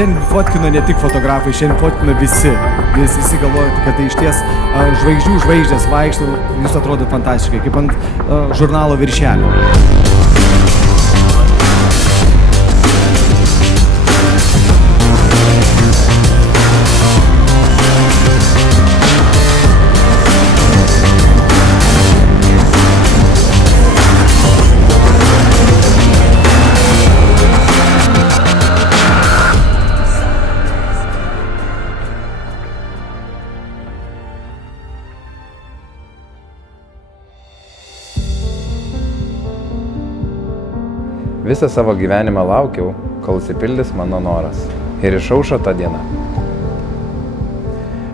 šiandien fotkino ne tik fotografai, šiandien fotkino visi. Visi galvoja, kad tai išties žvaigždžių žvaigždės vaikšto, jūs atrodo fantastiškai, kaip ant žurnalo viršelio. Visą savo gyvenimą laukiau, kol išsipildys mano noras. Ir išaušo ta diena.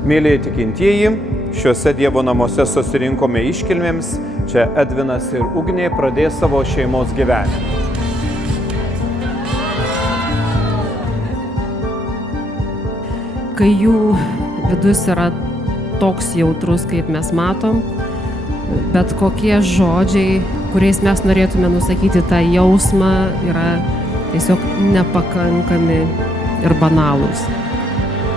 Mėlyje tikintieji, šiuose Dievo namuose susirinkome iškilmėms, čia Edvinas ir Ugnė pradės savo šeimos gyvenimą. Kai jų vidus yra toks jautrus, kaip mes matom, bet kokie žodžiai, kuriais mes norėtume nusakyti tą jausmą, yra tiesiog nepakankami ir banalūs.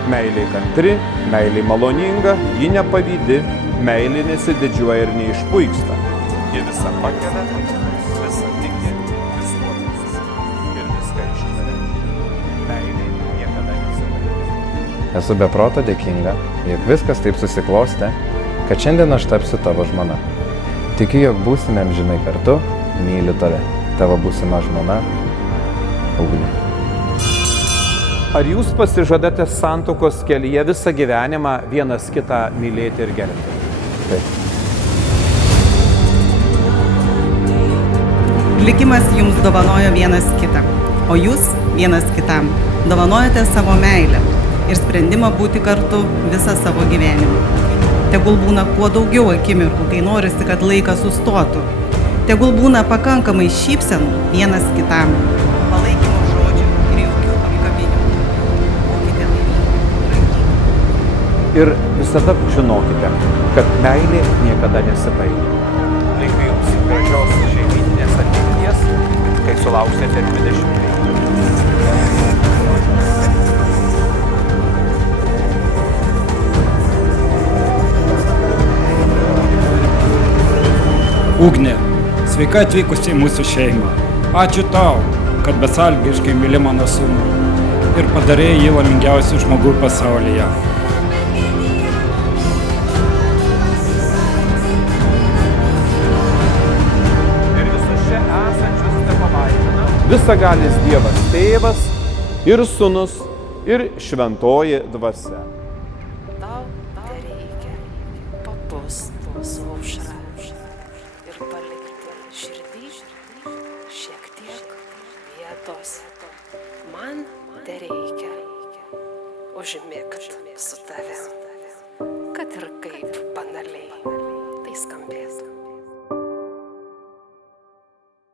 Meilė kantri, meilė maloninga, ji nepavydi, meilė nesididžiuoja ir neišpuiksta. Ji visą pakelia, visą tiki, viskuo ir viską ištveria. Meilė niekada nesibaigia. Esu beproto dėkinga, jog viskas taip susiklostė, kad šiandien aš tapsiu tavo žmona. Tikiu, jog būsime amžinai kartu, myliu tave, tavo būsima žmona, Ugnė. Ar jūs pasižadate santuokos kelyje visą gyvenimą vienas kitą mylėti ir gerbti? Taip. Likimas jums dovanojo vienas kitą, o jūs vienas kitam dovanojate savo meilę ir sprendimą būti kartu visą savo gyvenimą. Tegul būna kuo daugiau akimirkų, kai norisi, kad laikas sustotų. Tegul būna pakankamai šypsenų vienas kitam, palaikymo žodžių ir jaukių apkabinimų. Būkite laimingi. Ir visada žinokite, kad meilė niekada nesibaigia. Linkiu jums gražios šeimyninės ateities, kai sulauksite 20 metų. Ugnė, sveika atvykusi į mūsų šeimą. Ačiū tau, kad besąlygiškai myli mano sūnų ir padarei jį laimingiausiu žmogų pasaulyje. Ir visus čia esančius tepalaimina visagalis Dievas Tėvas ir Sūnus ir Šventoji Dvasia. Tau tereikia papust su aušra ir palikti širdį šiek tiek vietos. Man tereikia užmigti su tavim.